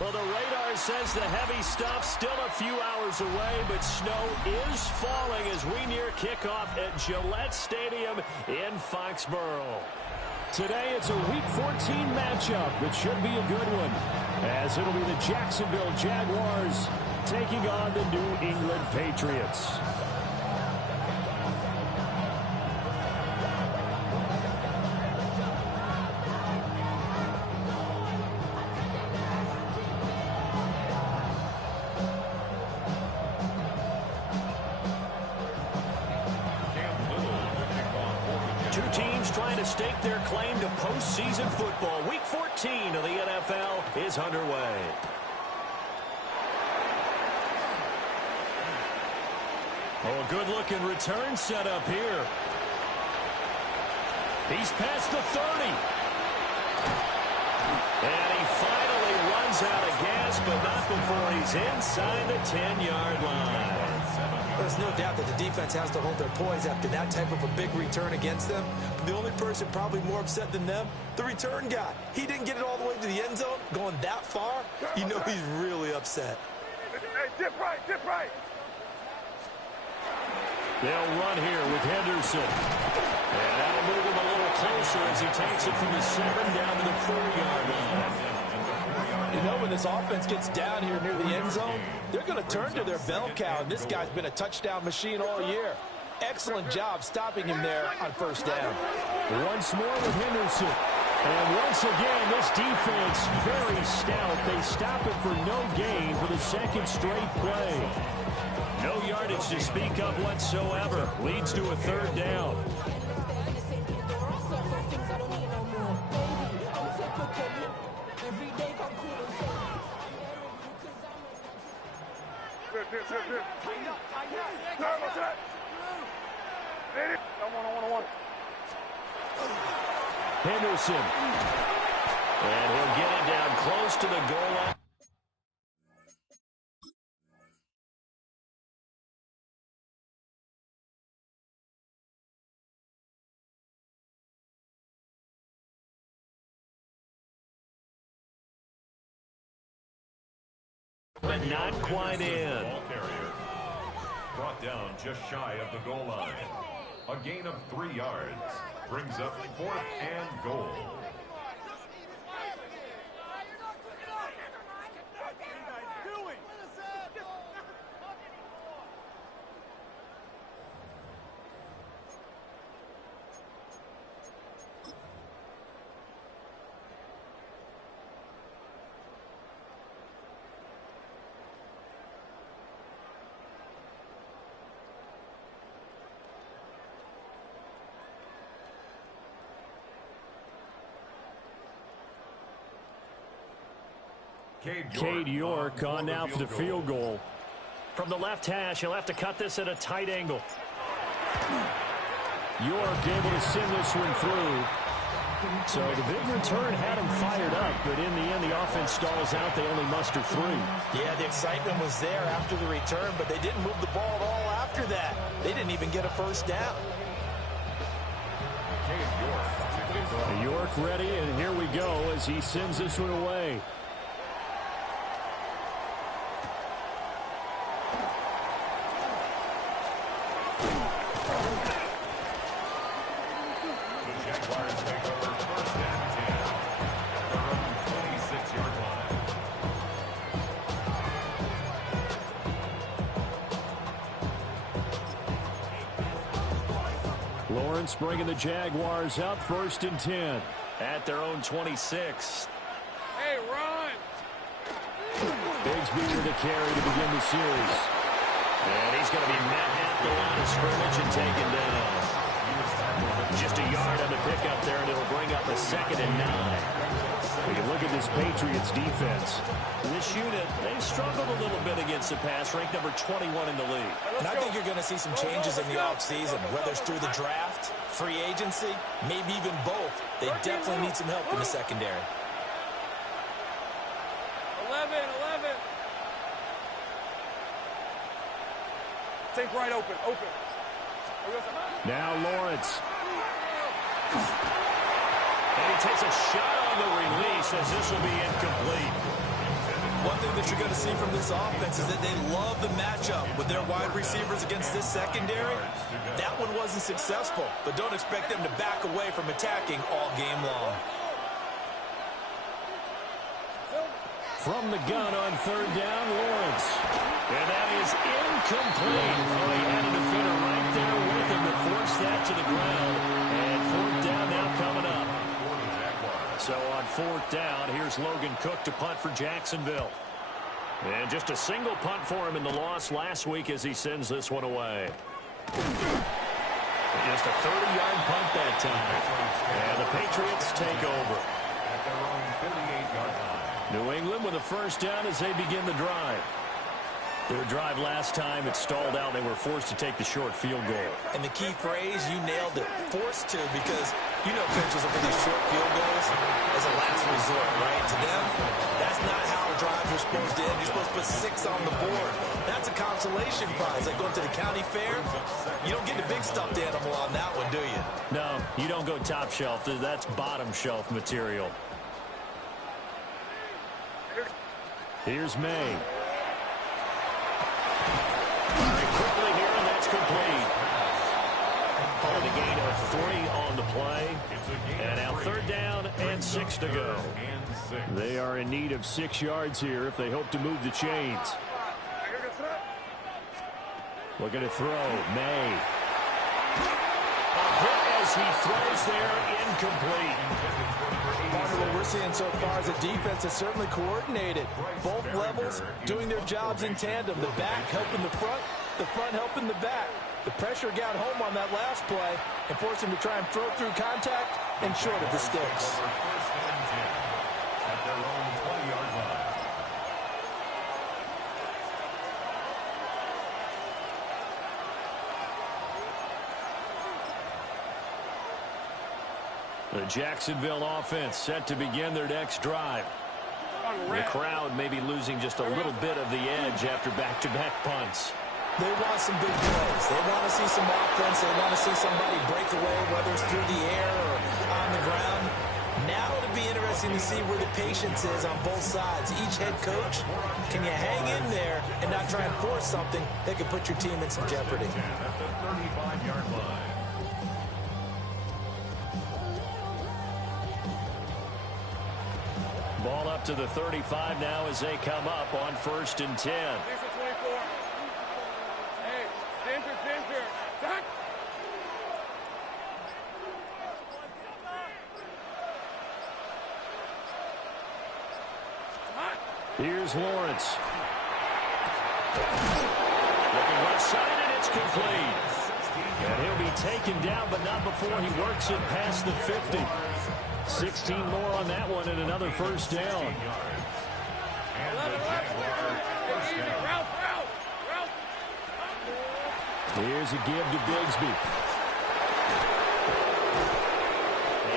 Well, the radar says the heavy stuff still a few hours away, but snow is falling as we near kickoff at Gillette Stadium in Foxborough. Today it's a Week 14 matchup that should be a good one, as it'll be the Jacksonville Jaguars taking on the New England Patriots. Two teams trying to stake their claim to postseason football. Week 14 of the NFL is underway. Oh, a good-looking return set up here. He's past the 30. And he finally runs out of gas, but not before he's inside the 10-yard line. There's no doubt that the defense has to hold their poise after that type of a big return against them. But the only person probably more upset than them, the return guy. He didn't get it all the way to the end zone, going that far. You know he's really upset. Hey, dip right, dip right. They'll run here with Henderson. And that'll move him a little closer as he takes it from the 7 down to the 4-yard line. You know, when this offense gets down here near the end zone, they're going to turn to their bell cow, and this guy's been a touchdown machine all year. Excellent job stopping him there on first down. Once more with Henderson. And once again, this defense very stout. They stop it for no gain for the second straight play. No yardage to speak of whatsoever. Leads to a 3rd down. Henderson. And he'll get it down close to the goal line. But not quite in. Brought down just shy of the goal line. A gain of 3 yards brings up 4th and goal. Cade York on now for the field goal. From the left hash, he'll have to cut this at a tight angle. York able to send this one through. So the big return had him fired up, but in the end, the offense stalls out. They only muster 3. Yeah, the excitement was there after the return, but they didn't move the ball at all after that. They didn't even get a first down. York ready, and here we go as he sends this one away. Lawrence bringing the Jaguars up 1st and 10 at their own 26. Hey, run! Bigsby with a carry to begin the series. And he's going to be met at the line of scrimmage and taken down. Just a yard on the pickup there, and it'll bring up a 2nd and 9. We can look at this Patriots defense. This unit, they've struggled a little bit against the pass, ranked number 21 in the league. And I think you're going to see some changes in the offseason, whether it's through the draft, free agency, maybe even both. They definitely need some help in the secondary. 11. Take right open. Now Lawrence. And he takes a shot on the release as this will be incomplete. One thing that you're going to see from this offense is that they love the matchup with their wide receivers against this secondary. That one wasn't successful, but don't expect them to back away from attacking all game long. From the gun on third down, Lawrence. And that is incomplete. Oh, he had a defender right there with him to force that to the ground. And fourth down now coming up. So on fourth down, here's Logan Cook to punt for Jacksonville. And just a single punt for him in the loss last week as he sends this one away. Just a 30-yard punt that time. And the Patriots take over. At their own 58-yard line. New England with a first down as they begin the drive. Their drive last time, it stalled out. They were forced to take the short field goal. And the key phrase, you nailed it, forced to, because you know coaches look at these short field goals as a last resort, right? To them, that's not how drives are supposed to end. You're supposed to put 6 on the board. That's a consolation prize. Like going to the county fair, you don't get the big stuffed animal on that one, do you? No, you don't go top shelf. That's bottom shelf material. Here's May. Quickly here, and that's complete. On the gain of 3 on the play. And now third down and 6 to go. They are in need of 6 yards here if they hope to move the chains. Looking to throw. May. A hit as he throws there, incomplete. Part of what we're seeing so far is the defense is certainly coordinated. Both levels doing their jobs in tandem. The back helping the front helping the back. The pressure got home on that last play and forced him to try and throw through contact and short of the sticks. At their own 20-yard line. The Jacksonville offense set to begin their next drive. The crowd may be losing just a little bit of the edge after back-to-back punts. They want some big plays. They want to see some offense. They want to see somebody break away, whether it's through the air or on the ground. Now it'll be interesting to see where the patience is on both sides. Each head coach, can you hang in there and not try and force something that could put your team in some jeopardy? At the 35-yard line. Ball up to the 35 now as they come up on 1st and 10. Hey, Ginger. Duck. Here's Lawrence. Looking left side, and it's complete. And he'll be taken down, but not before he works it past the 50. 16 more on that one and another first down. Here's a give to Bigsby.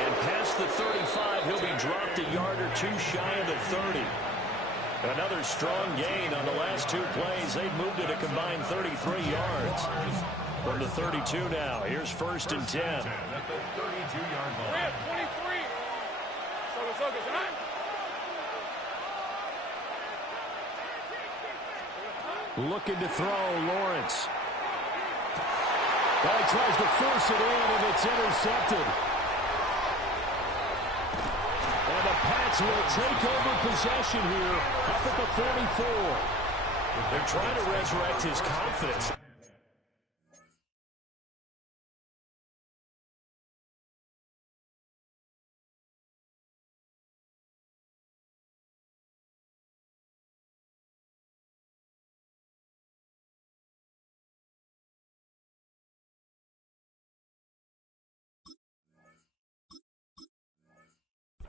And past the 35, he'll be dropped a yard or 2 shy of the 30. Another strong gain on the last 2 plays. They've moved it a combined 33 yards. From the 32 now, here's 1st and 10. At the 32-yard line. 23. Looking to throw, Lawrence. He tries to force it in, and it's intercepted. And the Pats will take over possession here up at the 44. They're trying to resurrect his confidence.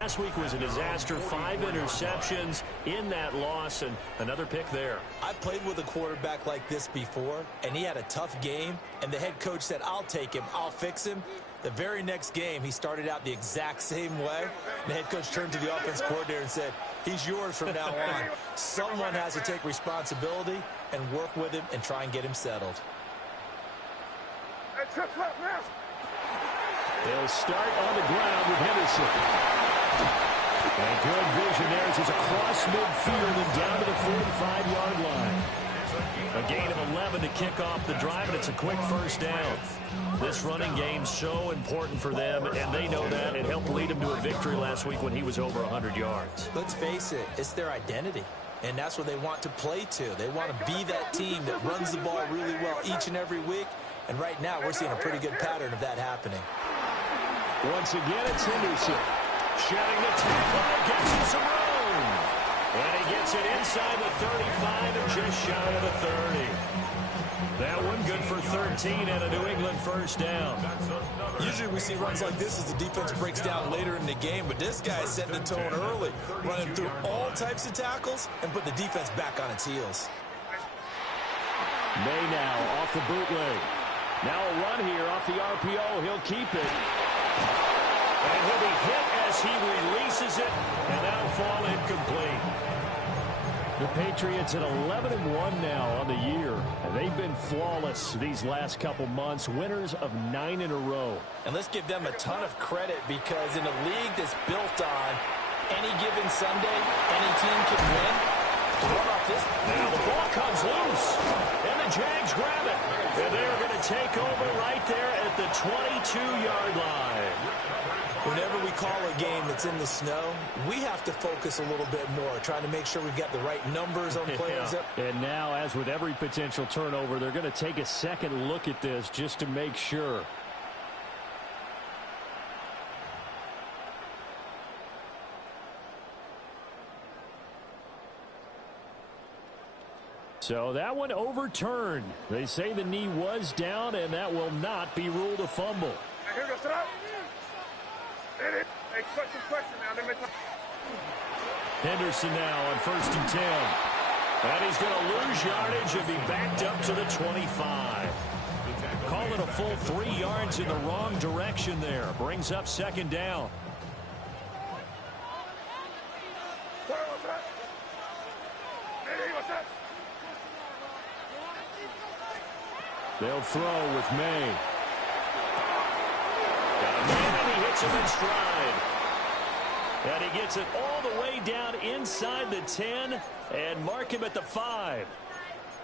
Last week was a disaster. 5 interceptions in that loss, and another pick there. I've played with a quarterback like this before, and he had a tough game, and the head coach said, I'll take him, I'll fix him. The very next game, he started out the exact same way. The head coach turned to the offense coordinator and said, he's yours from now on. Someone has to take responsibility and work with him and try and get him settled. They'll start on the ground with Henderson. And good vision there as he's across midfield and down to the 45-yard line. A gain of 11 to kick off the drive, and it's a quick first down. This running game's so important for them, and they know that. It helped lead them to a victory last week when he was over 100 yards. Let's face it, it's their identity, and that's what they want to play to. They want to be that team that runs the ball really well each and every week, and right now we're seeing a pretty good pattern of that happening. Once again, it's Henderson. Shedding the tackle, gets him some room. And he gets it inside the 35 and just shy of the 30. That one good for 13 and a New England first down. Usually we see runs like this as the defense breaks down later in the game, but this guy is setting the tone early, running through all types of tackles and put the defense back on its heels. May now off the bootleg. Now a run here off the RPO. He'll keep it. And he'll be hit as he releases it, and that'll fall incomplete. The Patriots at 11-1 now on the year, and they've been flawless these last couple months, winners of 9 in a row. And let's give them a ton of credit, because in a league that's built on any given Sunday, any team can win. What about this? Now the ball comes loose, and the Jags grab it. And they're going to take over right there at the 22-yard line. Whenever we call a game that's in the snow, we have to focus a little bit more, trying to make sure we've got the right numbers on players. Yeah. And now, as with every potential turnover, they're going to take a second look at this just to make sure. So that one overturned. They say the knee was down, and that will not be ruled a fumble. Here goes that. Hey, question now. Henderson now on 1st and 10. And he's going to lose yardage and be backed up to the 25. Call it a full 3 yards in the wrong direction there. Brings up 2nd down. They'll throw with May. Got a man, and he hits him in stride. And he gets it all the way down inside the 10 and mark him at the 5.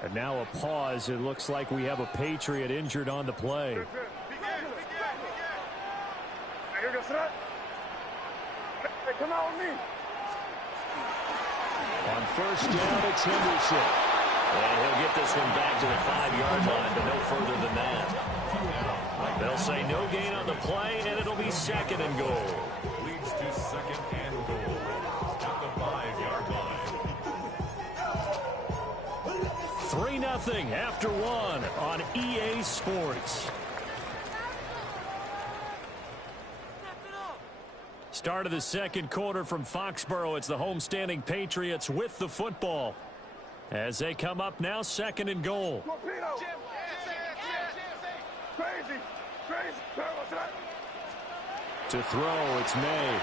And now a pause. It looks like we have a Patriot injured on the play. Come out with me. On 1st down, it's Henderson. And he'll get this one back to the 5-yard line, but no further than that. They'll say no gain on the play, and it'll be 2nd and goal. Leads to 2nd and goal at the 5-yard line. 3-0 after 1 on EA Sports. Start of the 2nd quarter from Foxborough. It's the homestanding Patriots with the football. As they come up now, 2nd and goal. To throw, it's May.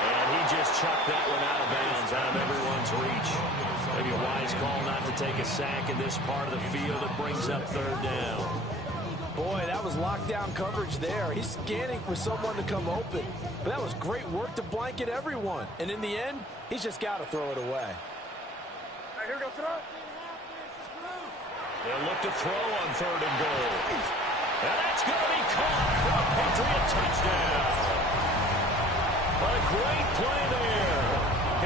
And he just chucked that one out of bounds, out of everyone's reach. Maybe a wise call not to take a sack in this part of the field. It brings up 3rd down. Boy, that was lockdown coverage there. He's scanning for someone to come open. But that was great work to blanket everyone. And in the end, he's just got to throw it away. Here goes throw. They'll look to throw on 3rd and goal. And that's going to be caught for a Patriot touchdown. A great play there.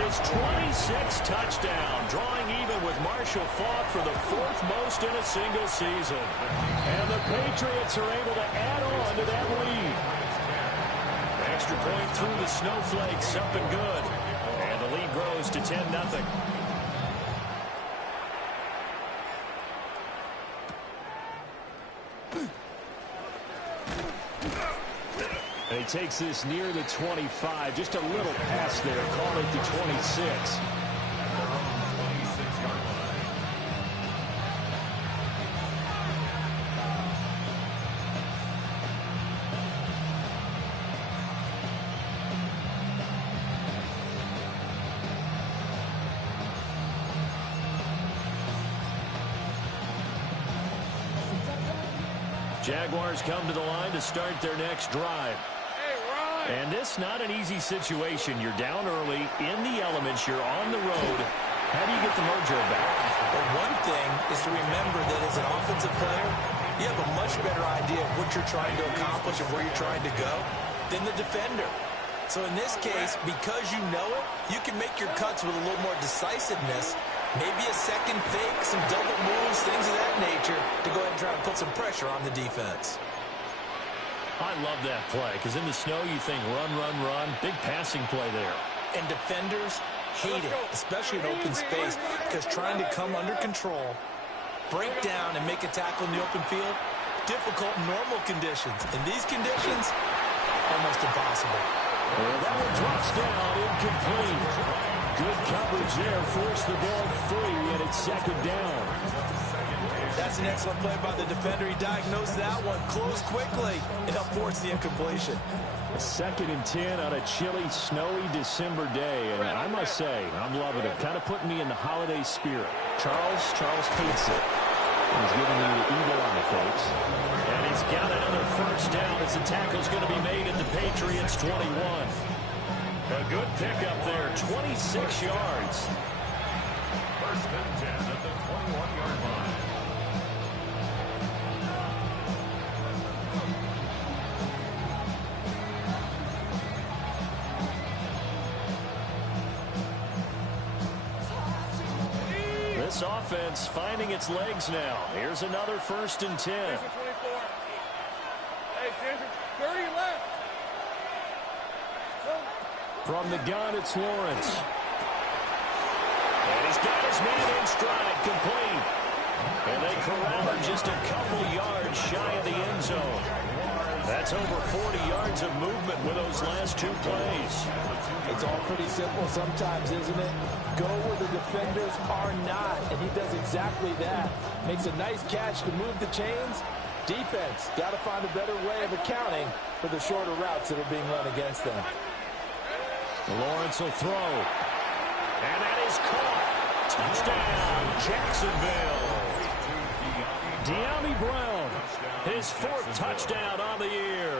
His 26th touchdown, drawing even with Marshall Faulk for the 4th most in a single season. And the Patriots are able to add on to that lead. Extra point through the snowflakes, up and good. And the lead grows to 10-0. He takes this near the 25, just a little past there, call it the 26. Jaguars come to the line to start their next drive. Hey, we're on And this not an easy situation. You're down early, in the elements, you're on the road. How do you get the mojo back? Well, one thing is to remember that as an offensive player, you have a much better idea of what you're trying to accomplish and where you're trying to go than the defender. So in this case, because you know it, you can make your cuts with a little more decisiveness, maybe a second fake, some double moves, things of that nature, to go ahead and try and put some pressure on the defense. I love that play, because in the snow you think run, run, run. Big passing play there. And defenders hate it, especially in open space, because trying to come under control, break down, and make a tackle in the open field, difficult in normal conditions. In these conditions, almost impossible. Well, that one drops down, incomplete. Good coverage there, forced the ball free, and it's second down. That's an excellent play by the defender. He diagnosed that one, closed quickly, and helped force the incompletion. 2nd and 10 on a chilly, snowy December day, and I must say, I'm loving it. Kind of putting me in the holiday spirit. Charles hates it. He's giving me the evil eye, folks. And he's got another first down as the tackle's going to be made at the Patriots' 21. A good pickup there, 26 yards. 1st and 10 at the 21-yard line. This offense finding its legs now. Here's another 1st and 10. Hey, 30 left. From the gun, it's Lawrence. And he's got his man in stride, complete. And they corral him just a couple yards shy of the end zone. That's over 40 yards of movement with those last 2 plays. It's all pretty simple sometimes, isn't it? Go where the defenders are not, and he does exactly that. Makes a nice catch to move the chains. Defense, got to find a better way of accounting for the shorter routes that are being run against them. Lawrence will throw. And that is caught. Touchdown, Jacksonville. De'Ami Brown, his 4th touchdown on the year.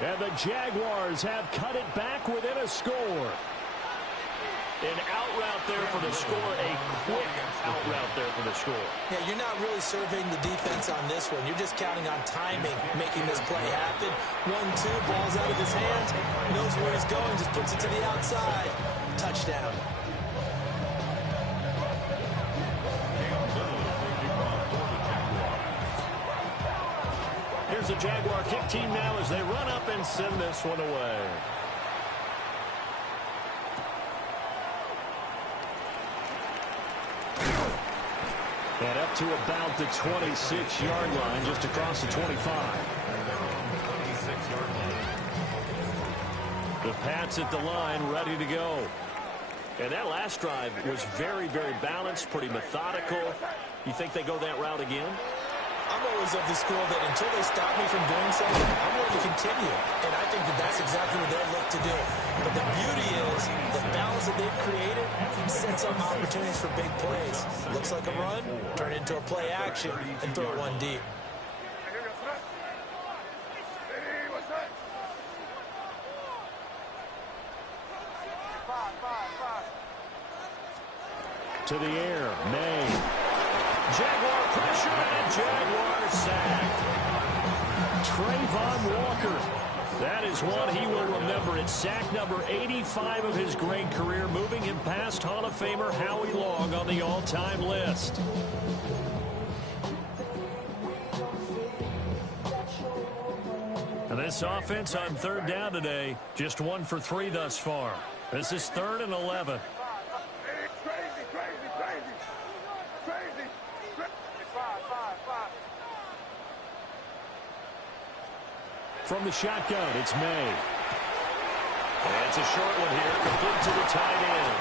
And the Jaguars have cut it back within a score. An out route there for the score, a quick out route there for the score. Yeah, you're not really surveying the defense on this one. You're just counting on timing, making this play happen. 1-2, ball's out of his hands, knows where he's going, just puts it to the outside. Touchdown. Here's the Jaguar kick team now as they run up and send this one away. And up to about the 26-yard line, just across the 25. The Pats at the line, ready to go. And that last drive was very, very balanced, pretty methodical. You think they go that route again? I'm always of the school that until they stop me from doing something, I'm going to continue. And I think that that's exactly what they'll look to do. But the beauty is the balance that they've created sets up opportunities for big plays. Looks like a run, turn it into a play action, and throw it one deep. To the air, May. Jaguar pressure and Jaguar sack. Trayvon Walker. That is one he will remember. It's sack number 85 of his great career, moving him past Hall of Famer Howie Long on the all-time list. And this offense on 3rd down today, just 1 for 3 thus far. This is 3rd and 11. From the shotgun, it's May. And it's a short one here, complete to the tight end.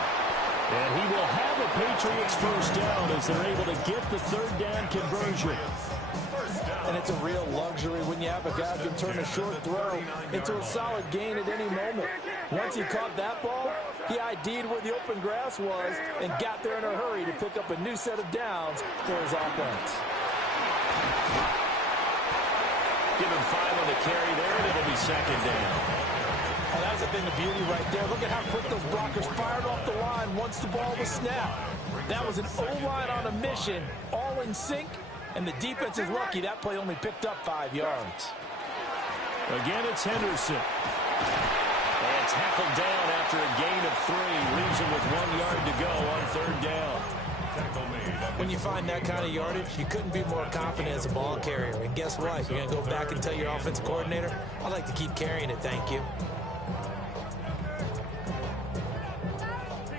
And he will have a Patriots first down as they're able to get the 3rd down conversion. And it's a real luxury when you have a guy who can turn a short throw into a solid gain at any moment. Once he caught that ball, he ID'd where the open grass was and got there in a hurry to pick up a new set of downs for his offense. Give him 5 on the carry there, and it'll be 2nd down. Oh, that was a thing of beauty right there. Look at how quick those blockers fired off the line once the ball was snapped. That was an O-line on a mission, all in sync, and the defense is lucky that play only picked up 5 yards. Again, it's Henderson. And tackled down after a gain of 3. Leaves him with 1 yard to go on 3rd down. When you find that kind of yardage, you couldn't be more confident as a ball carrier. And guess what? You're going to go back and tell your offensive coordinator, I'd like to keep carrying it, thank you.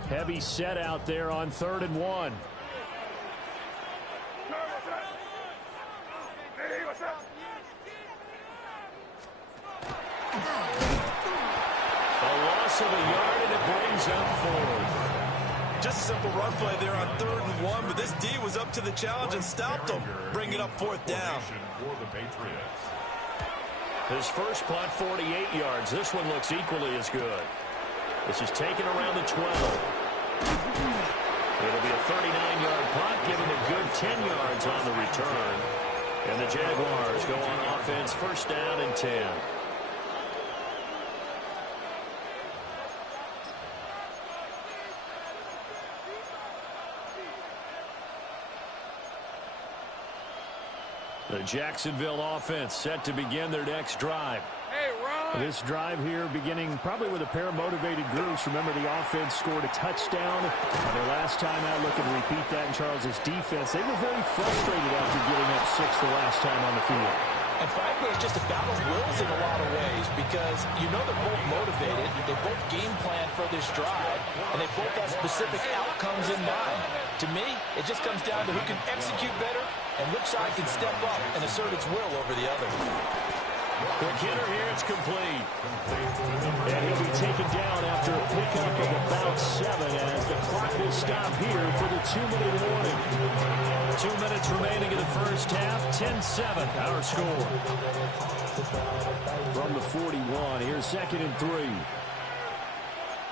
Heavy set out there on 3rd and 1. Hey, what's up? A loss of a yard, and it brings up 4th. Just a simple run play there on 3rd and 1, but this D was up to the challenge and stopped him, bringing up 4th down. His first punt, 48 yards. This one looks equally as good. This is taken around the 12. It'll be a 39-yard punt, giving a good 10 yards on the return. And the Jaguars go on offense, 1st down and 10. The Jacksonville offense set to begin their next drive. Hey, Ron. This drive here beginning probably with a pair of motivated groups. Remember, the offense scored a touchdown. Their last time out, looking to repeat that in Charles's defense. They were very frustrated after giving up 6 the last time on the field. And frankly, it's just a battle of wills in a lot of ways because you know they're both motivated. They both game plan for this drive, and they both have specific outcomes in mind. To me, it just comes down to who can execute better and which side can step up and assert its will over the other. Quick hitter here, it's complete. And he'll be taken down after a pickup of about 7 as the clock will stop here for the 2-minute warning. 2 minutes remaining in the first half, 10-7, our score. From the 41, here's 2nd and 3.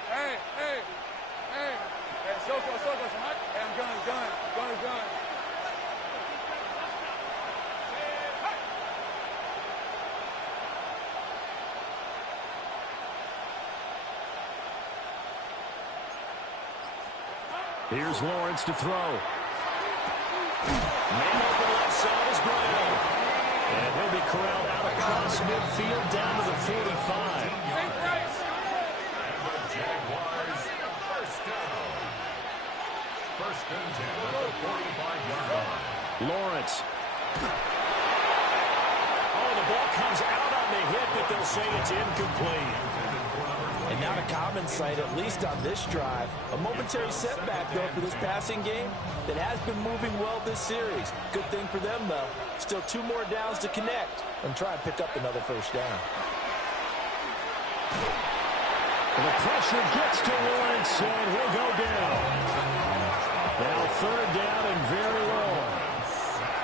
Hey, hey, hey. Hey, Soko, hey, I'm gun. Here's Lawrence to throw. Man open left side is Brown. And he'll be corralled out across midfield down to the 45. Jaguars, 1st down. 1st and 10 at the 45-yard line. Lawrence. Oh, the ball comes out on the hit, but they'll say it's incomplete. And not a common sight, at least on this drive. A momentary setback, though, for this passing game that has been moving well this series. Good thing for them, though. Still 2 more downs to connect and try and pick up another 1st down. And the pressure gets to Lawrence, and he'll go down. Now 3rd down and very long.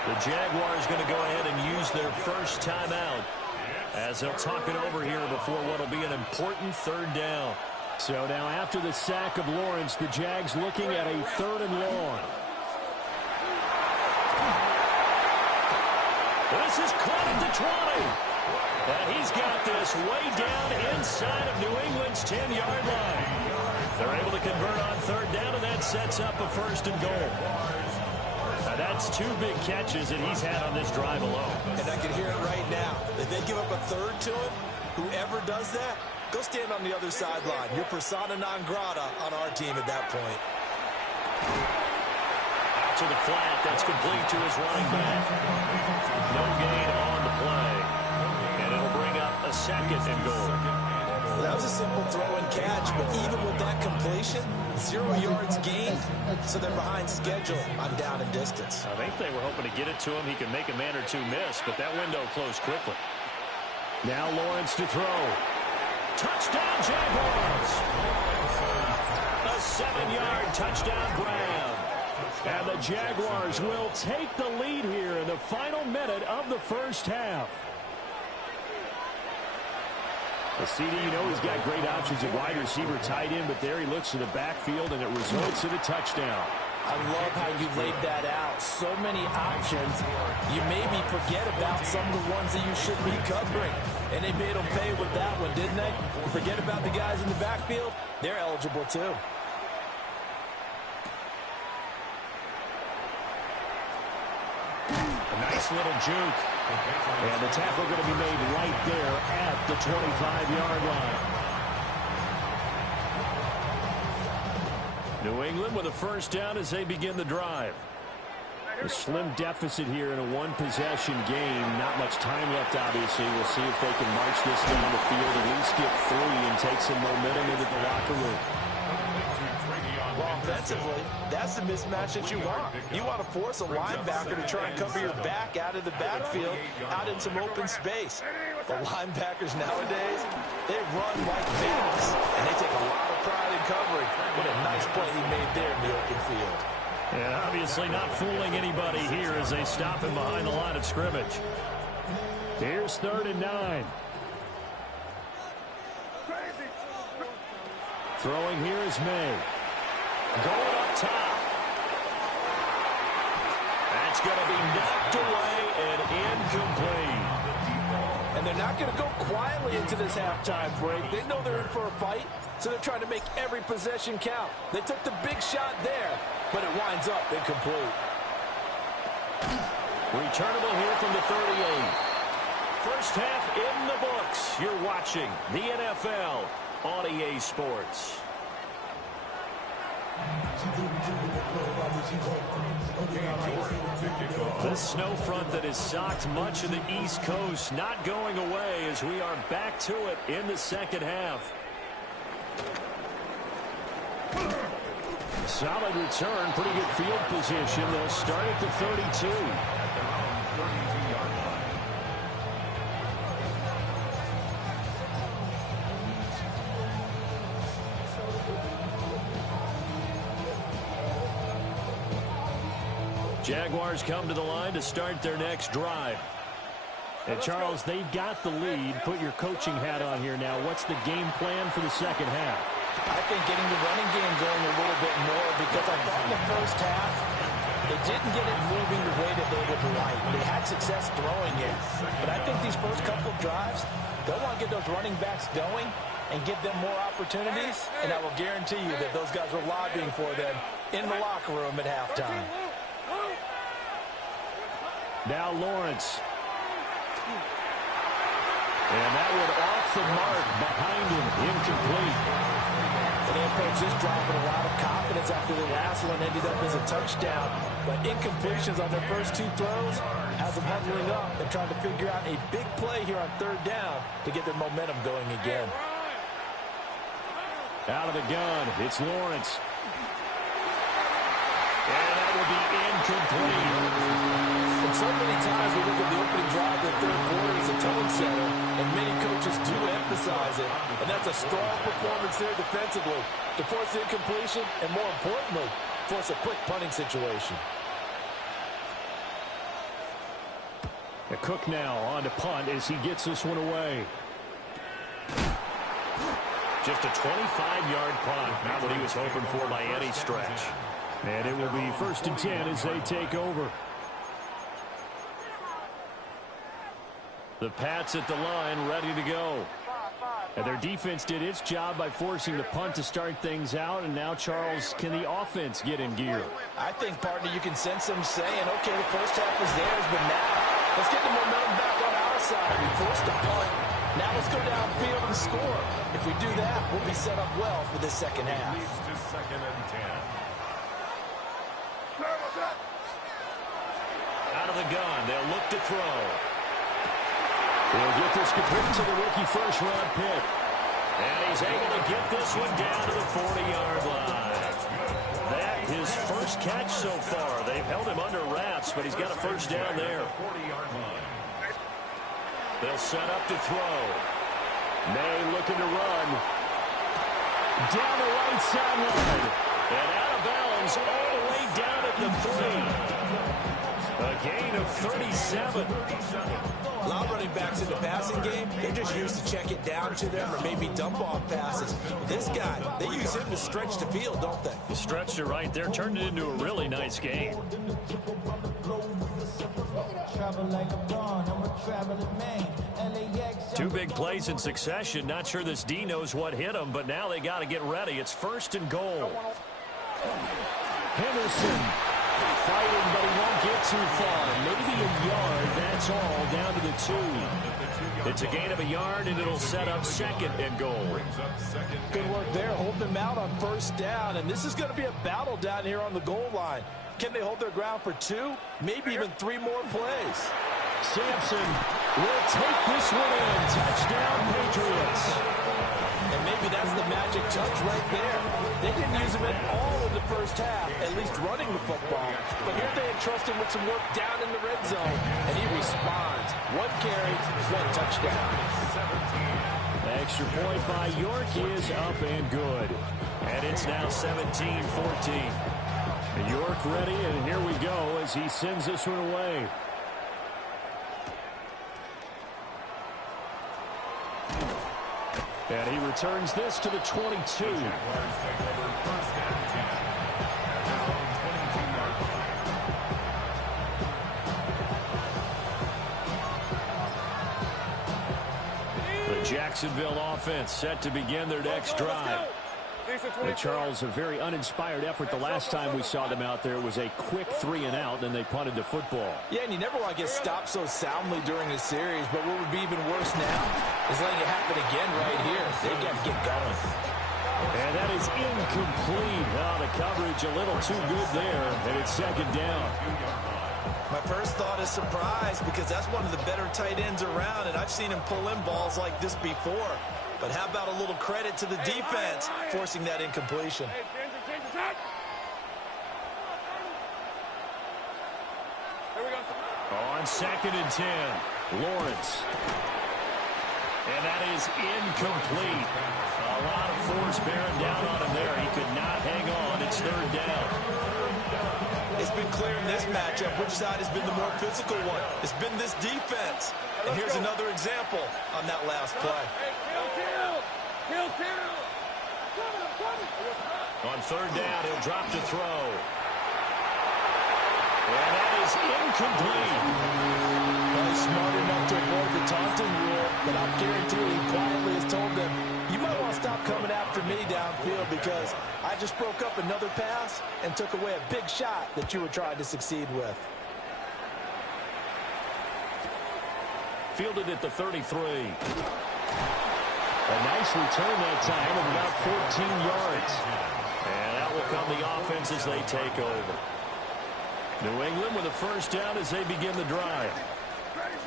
The Jaguars going to go ahead and use their first timeout as they'll talk it over here before what will be an important 3rd down. So now after the sack of Lawrence, the Jags looking at a 3rd and long. This is caught at the 20. And he's got this way down inside of New England's 10-yard line. They're able to convert on 3rd down, and that sets up a 1st and goal. Now that's 2 big catches that he's had on this drive alone. And I can hear it right now. If they give up a 3rd to him, whoever does that, go stand on the other sideline. You're persona non grata on our team at that point. Out to the flat. That's complete to his running back. No gain on the play. And it'll bring up a 2nd and goal. Well, that was a simple throw and catch, but even with that completion, 0 yards gained, so they're behind schedule on down and distance. I think they were hoping to get it to him. He could make a man or 2 miss, but that window closed quickly. Now Lawrence to throw. Touchdown, Jaguars! A 7-yard touchdown grab. And the Jaguars will take the lead here in the final minute of the first half. The CD, you know, he's got great options at wide receiver, tight end, but there he looks to the backfield, and it results in a touchdown. I love how you laid that out. So many options. You maybe forget about some of the ones that you should be covering. And they made them pay with that one, didn't they? You forget about the guys in the backfield, they're eligible too. A nice little juke. And the tackle going to be made right there at the 25-yard line. New England with a first down as they begin the drive. A slim deficit here in a one-possession game. Not much time left, obviously. We'll see if they can march this down the field, at least get 3 and take some momentum into the locker room. Well, offensively, that's the mismatch that you want. You want to force a linebacker to try and cover your back out of the backfield, out in some open space. The linebackers nowadays, they run like babies, and they take a lot of pride in covering. What a nice play he made there in the open field. And obviously not fooling anybody here as they stop him behind the line of scrimmage. Here's 3rd and 9. Throwing here is May. Going up top. That's going to be knocked away and incomplete. And they're not going to go quietly into this halftime break. They know they're in for a fight, so they're trying to make every possession count. They took the big shot there, but it winds up incomplete. Returnable here from the 38. First half in the books. You're watching the NFL on EA Sports. The snow front that has socked much of the East Coast not going away as we are back to it in the second half. Solid return, pretty good field position. They'll start at the 32. Jaguars come to the line to start their next drive. And Charles, they've got the lead. Put your coaching hat on here now. What's the game plan for the second half? I think getting the running game going a little bit more, because I thought in the first half they didn't get it moving the way that they would like. They had success throwing it. But I think these first couple of drives, they'll want to get those running backs going and give them more opportunities. And I will guarantee you that those guys were lobbying for them in the locker room at halftime. Now Lawrence. And that one off the mark behind him, incomplete. And they approach this drive with a lot of confidence after the last one ended up as a touchdown. But incompletions on their first 2 throws has them huddling up and trying to figure out a big play here on 3rd down to get their momentum going again. Out of the gun, it's Lawrence. And that will be incomplete. And so many times we look at the opening drive of the 3rd quarter as a tone setter, and many coaches do emphasize it. And that's a strong performance there defensively to force the incompletion and, more importantly, force a quick punting situation. A Cook now on to punt as he gets this one away. Just a 25-yard punt, not what he was hoping for by any stretch. And it will be 1st and 10 as they take over. The Pats at the line, ready to go. And their defense did its job by forcing the punt to start things out. And now, Charles, can the offense get in gear? I think, partner, you can sense them saying, okay, the first half was theirs, but now let's get the momentum back on our side. We forced the punt. Now let's go downfield and score. If we do that, we'll be set up well for this second half. To 2nd and 10. Out of the gun, they'll look to throw. He'll get this complete to the rookie first-round pick. And he's able to get this one down to the 40-yard line. That his first catch so far. They've held him under wraps, but he's got a first down there. They'll set up to throw. May looking to run. Down the right sideline. And out of bounds all the way down at the 3. A gain of 37. A lot of running backs in the passing game, they're just used to check it down to them or maybe dump off passes. This guy, they use him to stretch the field, don't they? You stretched it right there, turned it into a really nice game. Two big plays in succession. Not sure this D knows what hit him, but now they got to get ready. It's 1st and goal. Henderson fighting, but he won't get too far. Maybe a yard, that's all, down to the 2. It's a gain of a yard, and it'll set up 2nd and goal. Good work there, holding them out on 1st down, and this is going to be a battle down here on the goal line. Can they hold their ground for 2, maybe even 3 more plays? Sampson will take this one in. Touchdown, Patriots. And maybe that's the magic touch right there. They didn't use him at all in the 1st half, at least running the football. But here they entrust him with some work down in the red zone, and he responds. 1 carry, 1 touchdown. Extra point by York is up and good. And it's now 17-14. York ready, and here we go as he sends this one away. And he returns this to the 22. The Jacksonville offense set to begin their next drive. Charles, a very uninspired effort the last time we saw them out there. It was a quick 3 and out, and they punted the football. Yeah, and you never want to get stopped so soundly during a series, but what would be even worse now is letting it happen again right here. They've got to get going. And that is incomplete. Oh, the coverage a little too good there, and it's 2nd down. My first thought is surprise because that's one of the better tight ends around, and I've seen him pull in balls like this before. But how about a little credit to the defense forcing that incompletion? On 2nd and 10, Lawrence. And that is incomplete. A lot of force bearing down on him there. He could not hang on. It's 3rd down. It's been clear in this matchup which side has been the more physical one. It's been this defense. And here's another example on that last play. On 3rd down, he'll drop to throw. And that is incomplete. Well, he's smart enough to avoid the taunting rule, but I'm guaranteed he quietly has told them, you might want to stop coming after me downfield because I just broke up another pass and took away a big shot that you were trying to succeed with. Fielded at the 33. A nice return that time of about 14 yards. And out will come the offense as they take over. New England with a 1st down as they begin the drive.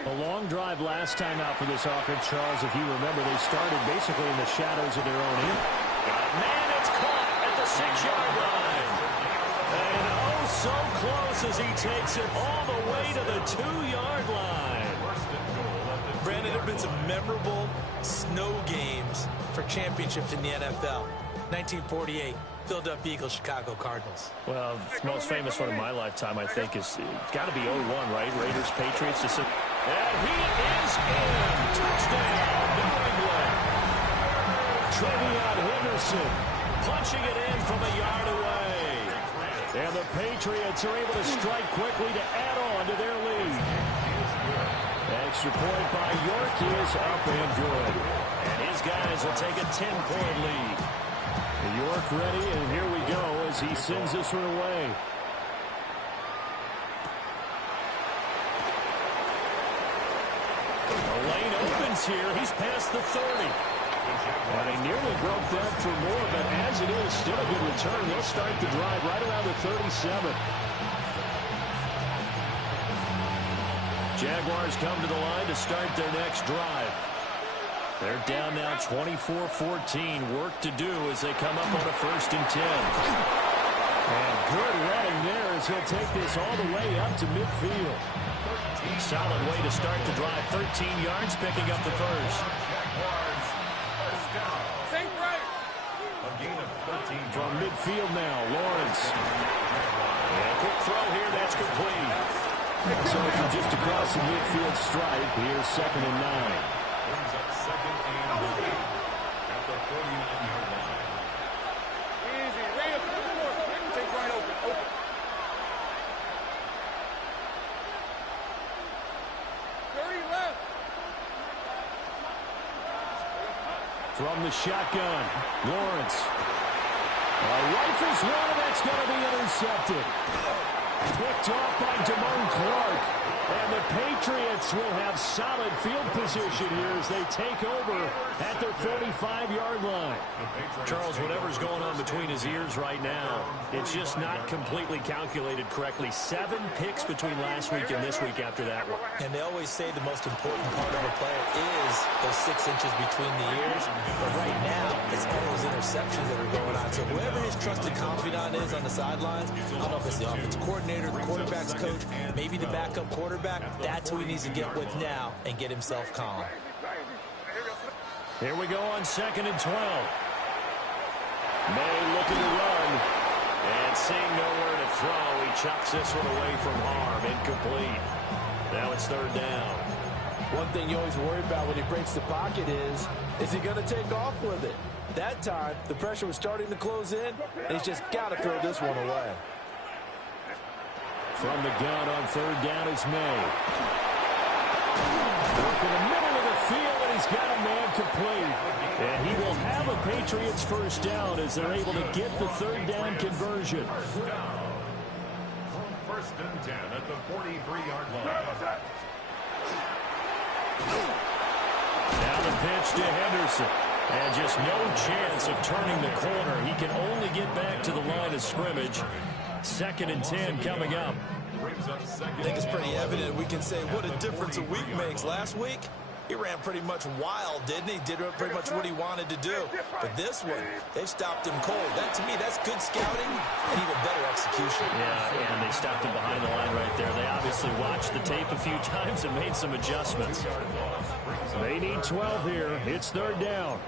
A long drive last time out for this offense, Charles. If you remember, they started basically in the shadows of their own end. Man, it's caught at the 6-yard line. And oh, so close as he takes it all the way to the 2-yard line. Brandon, there have been some memorable snow games for championships in the NFL. 1948, Philadelphia Eagles, Chicago Cardinals. Well, the most famous one of my lifetime, I think, is got to be 01, right? Raiders, Patriots. And he is in. Touchdown, New England. Trevion Henderson punching it in from a yard away. And the Patriots are able to strike quickly to add on to their lead. Extra point by York is up and good. And his guys will take a 10-point lead. York ready, and here we go as he sends this one away. The lane opens here. He's past the 30. And he nearly broke that for more, but as it is, still a good return. They'll start the drive right around the 37. Jaguars come to the line to start their next drive. They're down now 24-14. Work to do as they come up on a 1st and 10. And good running there as he'll take this all the way up to midfield. Solid way to start the drive. 13 yards, picking up the 1st. From midfield now, Lawrence. And a quick throw here, that's complete. So from just across the midfield stripe, here's 2nd and 9. Brings up 2nd and 9 at the 49-yard line. Easy. Right up to the floor. Take right open. Open. From the shotgun, Lawrence. Rifles one, and that's going to be intercepted. Picked off by Damone Clark. And the Patriots will have solid field position here as they take over at their 45-yard line. Charles, whatever's going on between his ears right now, it's just not completely calculated correctly. 7 picks between last week and this week after that one. And they always say the most important part of a player is those 6 inches between the ears. But right now, it's all those interceptions that are going on. So whoever his trusted confidant is on the sidelines, I don't know if it's the offensive coordinator, the quarterback's coach, maybe the backup quarterback, that's who he needs to get with now and get himself calm. Here we go on 2nd and 12. May looking to run. And seeing nowhere to throw, he chucks this one away from harm. Incomplete. Now it's 3rd down. One thing you always worry about when he breaks the pocket is he going to take off with it? That time, the pressure was starting to close in, and he's just got to throw this one away. From the gun on 3rd down, it's May. Work in the middle of the field, and he's got a man complete. And he will have a Patriots 1st down as they're able to get the 3rd down conversion. 1st and 10 at the 43-yard line. Now the pitch to Henderson. And just no chance of turning the corner. He can only get back to the line of scrimmage. 2nd and 10 coming up. I think it's pretty evident we can say what a difference a week makes. Last week, he ran pretty much wild, didn't he? Did pretty much what he wanted to do. But this one, they stopped him cold. That, to me, that's good scouting and even better execution. Yeah, and they stopped him behind the line right there. They obviously watched the tape a few times and made some adjustments. They need 12 here. It's 3rd down.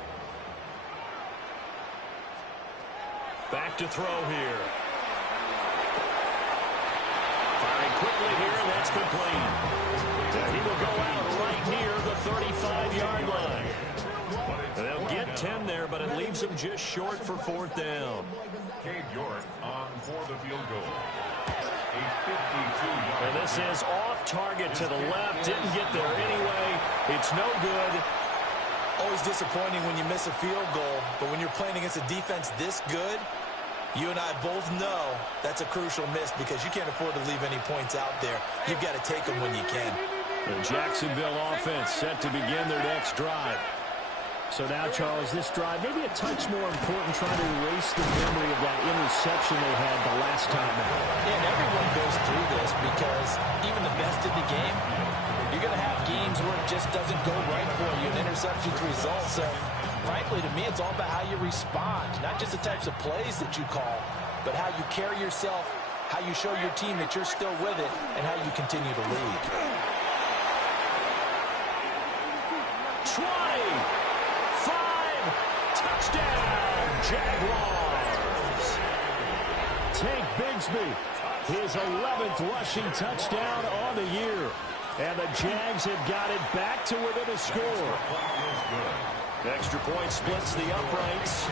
Back to throw here. Firing quickly here, and that's complete. He will go out right near the 35-yard line. They'll get 10 there, but it leaves them just short for 4th down. Cade York on for the field goal. A 52-yard. And this is off target to the left. Didn't get there anyway. It's no good. Always disappointing when you miss a field goal, but when you're playing against a defense this good, you and I both know that's a crucial miss because you can't afford to leave any points out there. You've got to take them when you can. The Jacksonville offense set to begin their next drive. So now, Charles, this drive maybe a touch more important, trying to erase the memory of that interception they had the last time out. And everyone goes through this because even the best in the game, you're going to have games where it just doesn't go right for you, and interceptions result. So, frankly, to me, it's all about how you respond, not just the types of plays that you call, but how you carry yourself, how you show your team that you're still with it, and how you continue to lead. Touchdown, Jaguars. Tank Bigsby, his 11th rushing touchdown on the year. And the Jags have got it back to within a score. Extra point splits the uprights.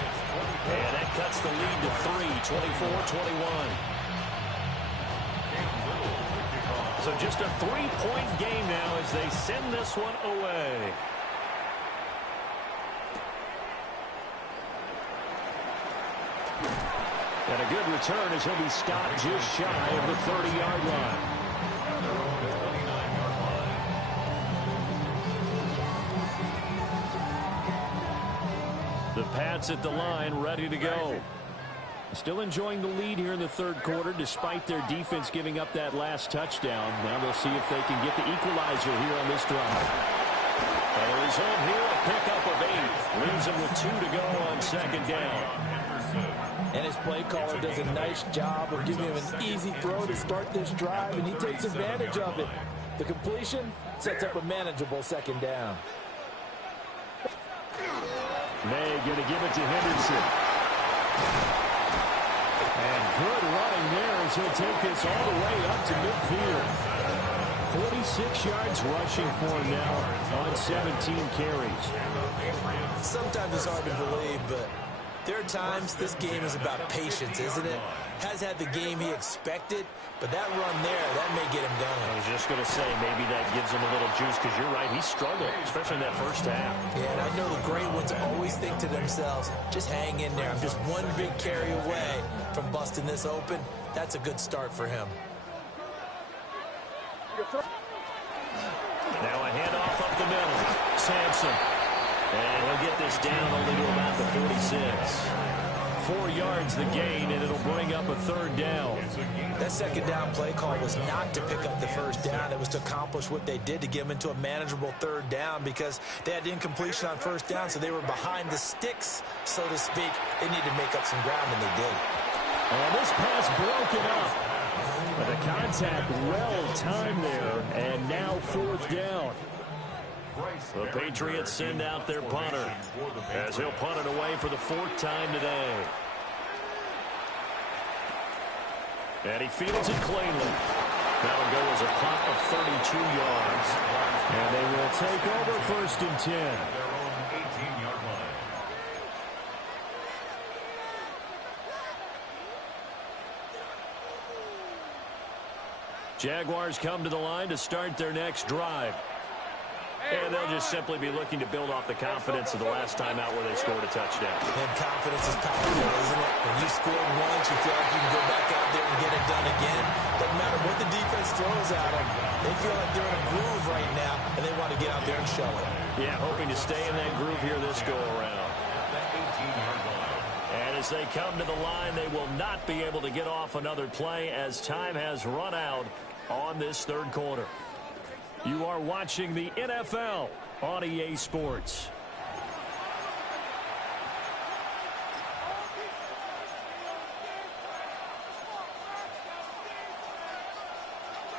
And that cuts the lead to 3, 24-21. So just a 3-point game now as they send this one away. And a good return as he'll be stopped just shy of the 30-yard line. The Pats at the line, ready to go. Still enjoying the lead here in the 3rd quarter, despite their defense giving up that last touchdown. Now they'll see if they can get the equalizer here on this drive. And the result here, a pickup of 8. Leaves them with 2 to go on 2nd down. And his play caller does a nice job of giving him an easy throw to start this drive, and he takes advantage of it. The completion sets up a manageable 2nd down. May going to give it to Henderson. And good running there as he'll take this all the way up to midfield. 46 yards rushing for him now on 17 carries. Sometimes it's hard to believe, but there are times this game is about patience, isn't it? Has had the game he expected, but that run there, that may get him going. I was just going to say, maybe that gives him a little juice, because you're right, he struggled, especially in that first half. Yeah, and I know the great ones always think to themselves, just hang in there. I'm just one big carry away from busting this open. That's a good start for him. Now a handoff up the middle. Sampson. And he'll get this down only to about the 46. 4 yards the gain, and it'll bring up a third down. That second down play call was not to pick up the first down. It was to accomplish what they did, to get them into a manageable third down, because they had incompletion on first down, so they were behind the sticks, so to speak. They needed to make up some ground, and they did. And this pass broken up. But the contact well timed there, and now fourth down. The Patriots send out their punter as he'll punt it away for the 4th time today. And he fields it cleanly. That'll go as a punt of 32 yards. And they will take over 1st and 10. Jaguars come to the line to start their next drive. And they'll just simply be looking to build off the confidence of the last time out where they scored a touchdown. And confidence is powerful, isn't it? When you scored once, you feel like you can go back out there and get it done again. Doesn't matter what the defense throws at them. They feel like they're in a groove right now, and they want to get out there and show it. Yeah, hoping to stay in that groove here this go-around. And as they come to the line, they will not be able to get off another play as time has run out on this third quarter. You are watching the NFL on EA Sports.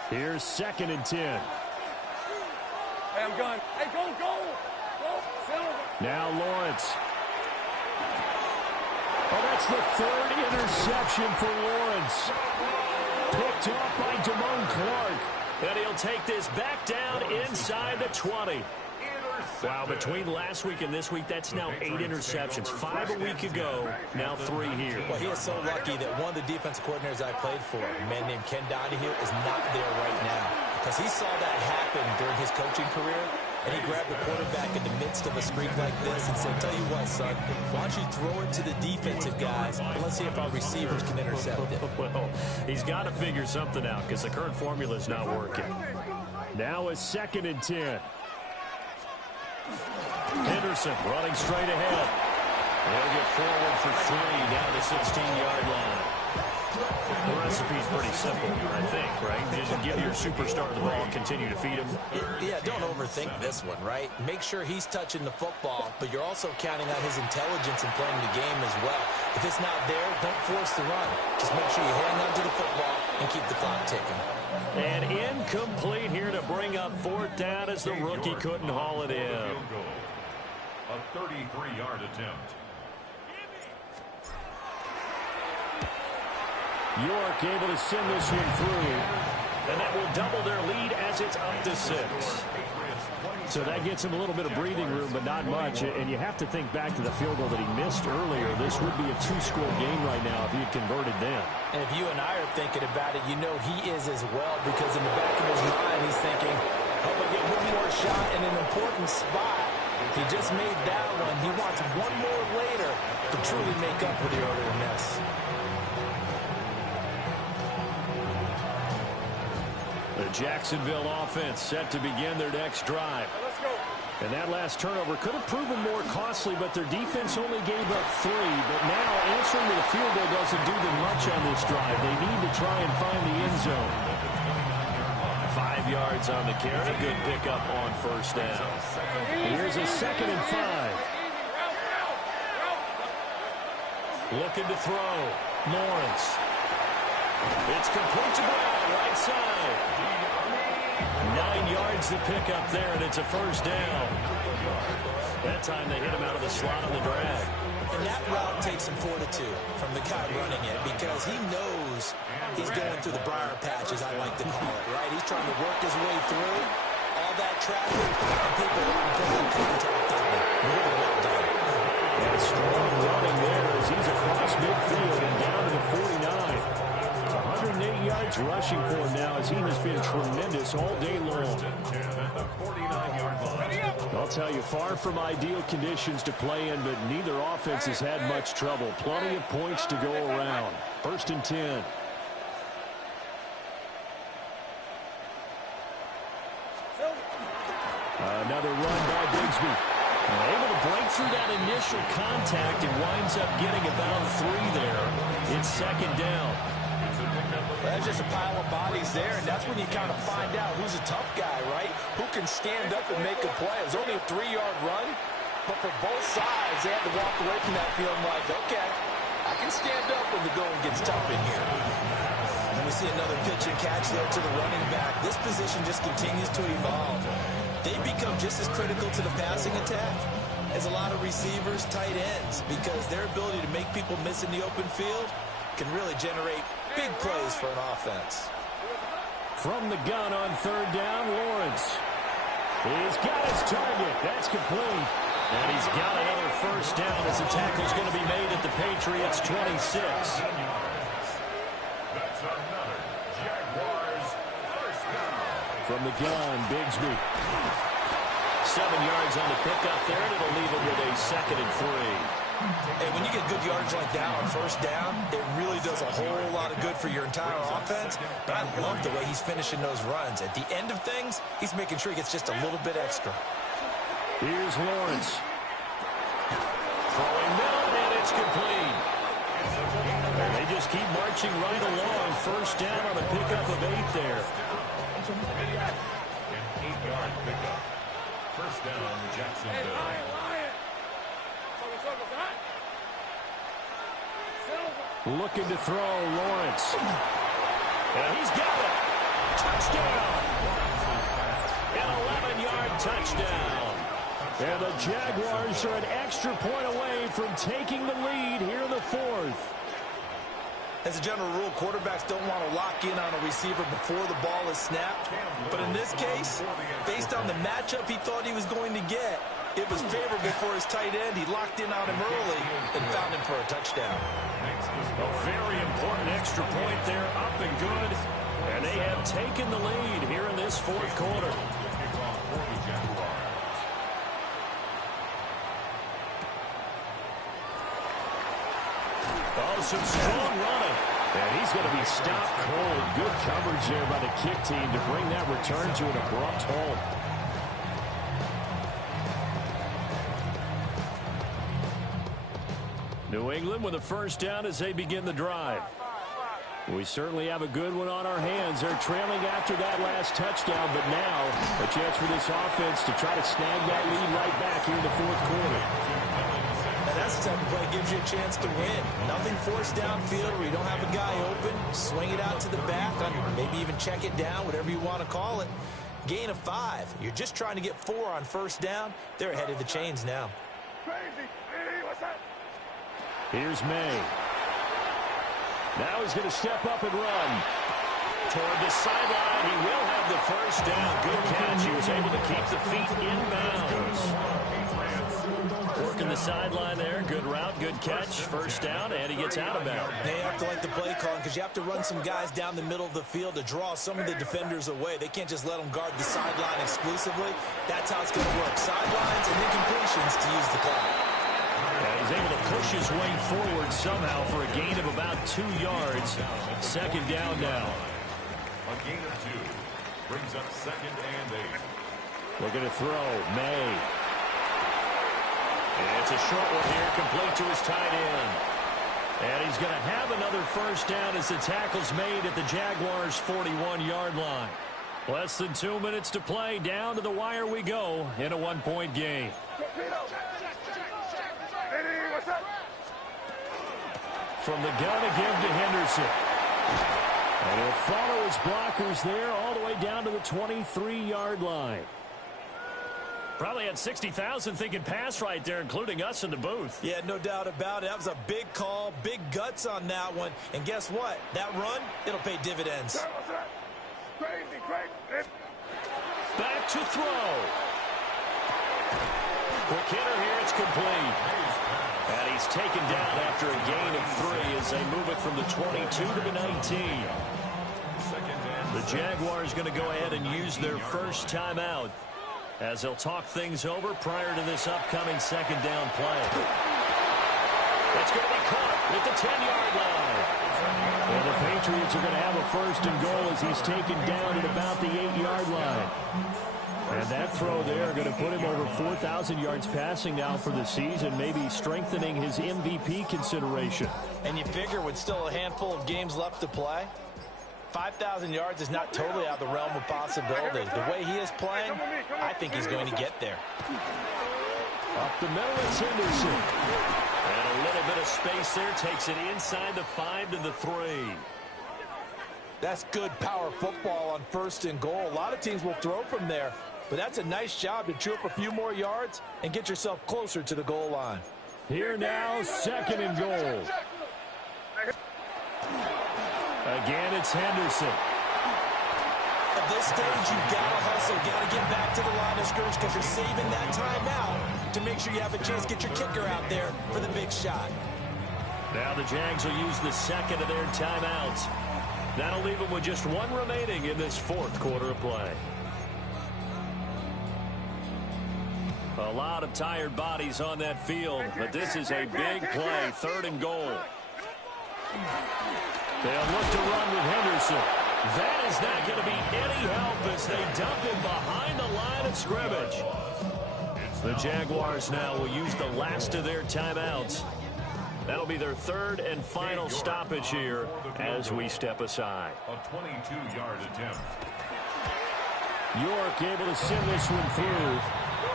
Here's 2nd and 10. Hey, I'm going. Hey, go. Now Lawrence. Oh, that's the 3rd interception for Lawrence. Picked off by Damone Clark. And he'll take this back down inside the 20. Wow, between last week and this week, that's now 8 interceptions. 5 a week ago, now 3 here. Well, he is so lucky that one of the defensive coordinators I played for, a man named Ken Donahue, is not there right now. Because he saw that happen during his coaching career, and he grabbed the quarterback in the midst of a streak like this and said, tell you what, son, why don't you throw it to the defensive guys, and let's see if our receivers can intercept it. Well, he's got to figure something out because the current formula is not working. Now it's 2nd and 10. Henderson running straight ahead. They'll get forward for 3 down the 16-yard line. The recipe's pretty simple, I think, right? Just give your superstar the ball and continue to feed him. Yeah, don't overthink this one, right? Make sure he's touching the football, but you're also counting on his intelligence in playing the game as well. If it's not there, don't force the run. Just make sure you hang on to the football and keep the clock ticking. And incomplete here to bring up 4th down as the rookie couldn't haul it in. A 33-yard attempt. York able to send this one through, and that will double their lead as it's up to 6. So that gets him a little bit of breathing room, but not much. And you have to think back to the field goal that he missed earlier. This would be a 2-score game right now if he had converted them. And if you and I are thinking about it, you know he is as well, because in the back of his mind, he's thinking, hope I get one more shot in an important spot. He just made that one. He wants one more later to truly make up for the earlier miss. The Jacksonville offense set to begin their next drive. Let's go. And that last turnover could have proven more costly, but their defense only gave up 3. But now answering to the field goal doesn't do them much on this drive. They need to try and find the end zone. 5 yards on the carry. Good pickup on 1st down. Here's a 2nd and 5. Looking to throw. Lawrence. It's complete to Brown, right side. 9 yards to pick up there, and it's a 1st down. That time they hit him out of the slot on the drag. And that route takes some fortitude from the guy running it, because he knows He's going through the briar patch, as I like to call it, right? He's trying to work his way through all that traffic, and people want to put that contact on him. Really well done. And strong running there as he's across midfield and down to the 49. 108 yards rushing for him now as he has been tremendous all day long. I'll tell you, far from ideal conditions to play in, but neither offense has had much trouble. Plenty of points to go around. 1st and 10. Another run by Bigsby. Able to break through that initial contact and winds up getting about 3 there. It's 2nd down. That's just a pile of bodies there, and that's when you kind of find out who's a tough guy, right? Who can stand up and make a play. It was only a 3-yard run, but for both sides, they had to walk away from that feeling like, okay, I can stand up when the going gets tough in here. And we see another pitch and catch there to the running back. This position just continues to evolve. They become just as critical to the passing attack as a lot of receivers, tight ends, because their ability to make people miss in the open field can really generate big plays for an offense. From the gun on 3rd down, Lawrence. He's got his target. That's complete. And he's got another 1st down as the tackle's going to be made at the Patriots' 26. That's another Jaguars 1st down. From the gun, Bigsby. 7 yards on the pickup there, and it'll leave him with a 2nd and 3. And when you get good yardage like that on 1st down, it really does a whole lot of good for your entire offense. But I love the way he's finishing those runs. At the end of things, he's making sure he gets just a little bit extra. Here's Lawrence. Throwing middle, and it's complete. And they just keep marching right along. 1st down on a pickup of 8 there. An 8-yard pickup. 1st down, Jacksonville. Looking to throw, Lawrence. And he's got it. Touchdown. An 11-yard touchdown. And the Jaguars are an extra point away from taking the lead here in the 4th. As a general rule, quarterbacks don't want to lock in on a receiver before the ball is snapped. But in this case, based on the matchup he thought he was going to get, it was favorable for his tight end. He locked in on him early and found him for a touchdown. A very important extra point there, up and good. And they have taken the lead here in this 4th quarter. Oh, some strong running. And he's going to be stopped cold. Good coverage there by the kick team to bring that return to an abrupt halt. New England with a 1st down as they begin the drive. We certainly have a good one on our hands. They're trailing after that last touchdown, but now a chance for this offense to try to snag that lead right back here in the 4th quarter. And that's the type of play that gives you a chance to win. Nothing forced downfield where you don't have a guy open. Swing it out to the back, maybe even check it down, whatever you want to call it. Gain of 5. You're just trying to get 4 on 1st down. They're ahead of the chains now. Here's May. Now he's going to step up and run. Toward the sideline, he will have the 1st down. Good catch. He was able to keep the feet in bounds. Working the sideline there. Good route, good catch. 1st down, and he gets out of bounds. They have to like the play calling because you have to run some guys down the middle of the field to draw some of the defenders away. They can't just let them guard the sideline exclusively. That's how it's going to work. Sidelines and incompletions to use the clock. He's able to push his way forward somehow for a gain of about 2 yards. 2nd down now. A gain of 2 brings up 2nd and 8. Looking to throw, May. And it's a short one here, complete to his tight end. And he's going to have another 1st down as the tackle's made at the Jaguars' 41-yard line. Less than 2 minutes to play. Down to the wire we go in a 1-point game. From the gun again to Henderson. And he'll follow his blockers there all the way down to the 23-yard line. Probably had 60,000 thinking pass right there, including us in the booth. Yeah, no doubt about it. That was a big call, big guts on that one. And guess what? That run, it'll pay dividends. Back to throw. Quick hitter here, it's complete. And he's taken down after a gain of 3 as they move it from the 22 to the 19. The Jaguars going to go ahead and use their first timeout as they'll talk things over prior to this upcoming second down play. That's going to be caught at the 10-yard line. And the Patriots are going to have a first and goal as he's taken down at about the 8-yard line. And that throw there going to put him over 4,000 yards passing now for the season, maybe strengthening his MVP consideration. And you figure with still a handful of games left to play, 5,000 yards is not totally out of the realm of possibility. The way he is playing, I think he's going to get there. Up the middle, it's Henderson. And a little bit of space there, takes it inside the 5 to the 3. That's good power football on first and goal. A lot of teams will throw from there, but that's a nice job to chew up a few more yards and get yourself closer to the goal line. Here now, second and goal. Again, it's Henderson. At this stage, you've got to hustle, got to get back to the line of scrimmage because you're saving that timeout to make sure you have a chance to get your kicker out there for the big shot. Now the Jags will use the second of their timeouts. That'll leave them with just 1 remaining in this fourth quarter of play. A lot of tired bodies on that field, but this is a big play, third and goal. They'll look to run with Henderson. That is not going to be any help as they dump him behind the line of scrimmage. The Jaguars now will use the last of their timeouts. That'll be their third and final stoppage here as we step aside. A 22-yard attempt. York able to send this one through.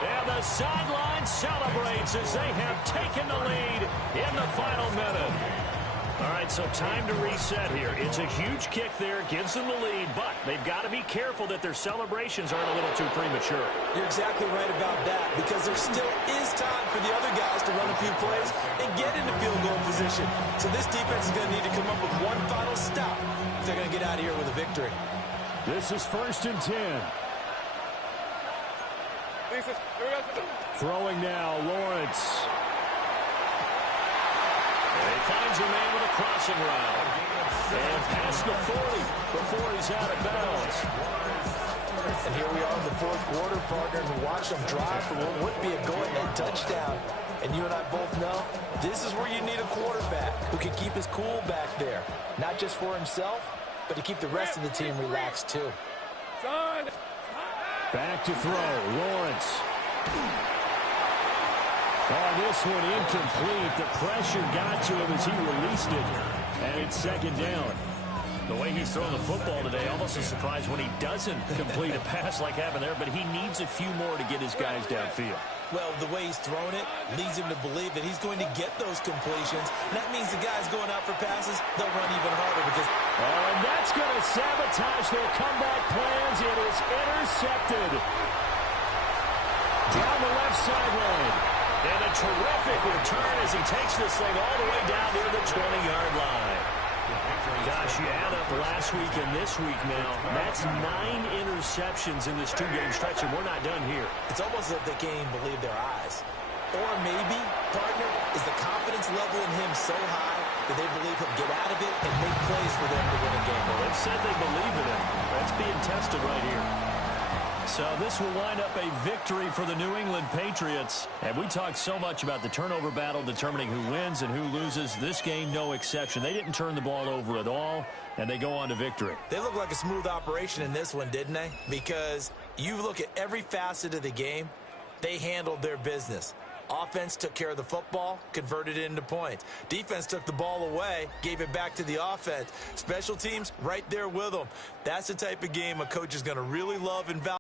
And the sideline celebrates as they have taken the lead in the final minute. All right, so time to reset here. It's a huge kick there, gives them the lead, but they've got to be careful that their celebrations aren't a little too premature. You're exactly right about that because there still is time for the other guys to run a few plays and get into field goal position. So this defense is going to need to come up with one final stop if they're going to get out of here with a victory. This is first and 10. Throwing now, Lawrence. He finds a man with a crossing route. And past the 40 before he's out of bounds. And here we are in the fourth quarter, partner, and watch them drive for what would be a go-ahead touchdown. And you and I both know this is where you need a quarterback who can keep his cool back there. Not just for himself, but to keep the rest of the team relaxed too. Back to throw, Lawrence. Oh, this one incomplete. The pressure got to him as he released it. And it's second down. The way he's throwing the football today, almost a surprise when he doesn't complete a pass like happened there, but he needs a few more to get his guys downfield. Well, the way he's throwing it leads him to believe that he's going to get those completions. And that means the guys going out for passes, they'll run even harder because... Oh, and that's going to sabotage their comeback plans. It is intercepted. Down the left sideline. And a terrific return as he takes this thing all the way down near the 20-yard line. Gosh, you add up last week and this week now. That's 9 interceptions in this 2-game stretch, and we're not done here. It's almost as if they can't even believe their eyes. Or maybe, partner, is the confidence level in him so high that they believe he'll get out of it and make plays for them to win a game. Well, they've said they believe in him. That's being tested right here. So this will wind up a victory for the New England Patriots. And we talked so much about the turnover battle determining who wins and who loses. This game, no exception. They didn't turn the ball over at all, and they go on to victory. They look like a smooth operation in this one, didn't they? Because you look at every facet of the game, they handled their business. Offense took care of the football, converted it into points. Defense took the ball away, gave it back to the offense. Special teams right there with them. That's the type of game a coach is going to really love and value.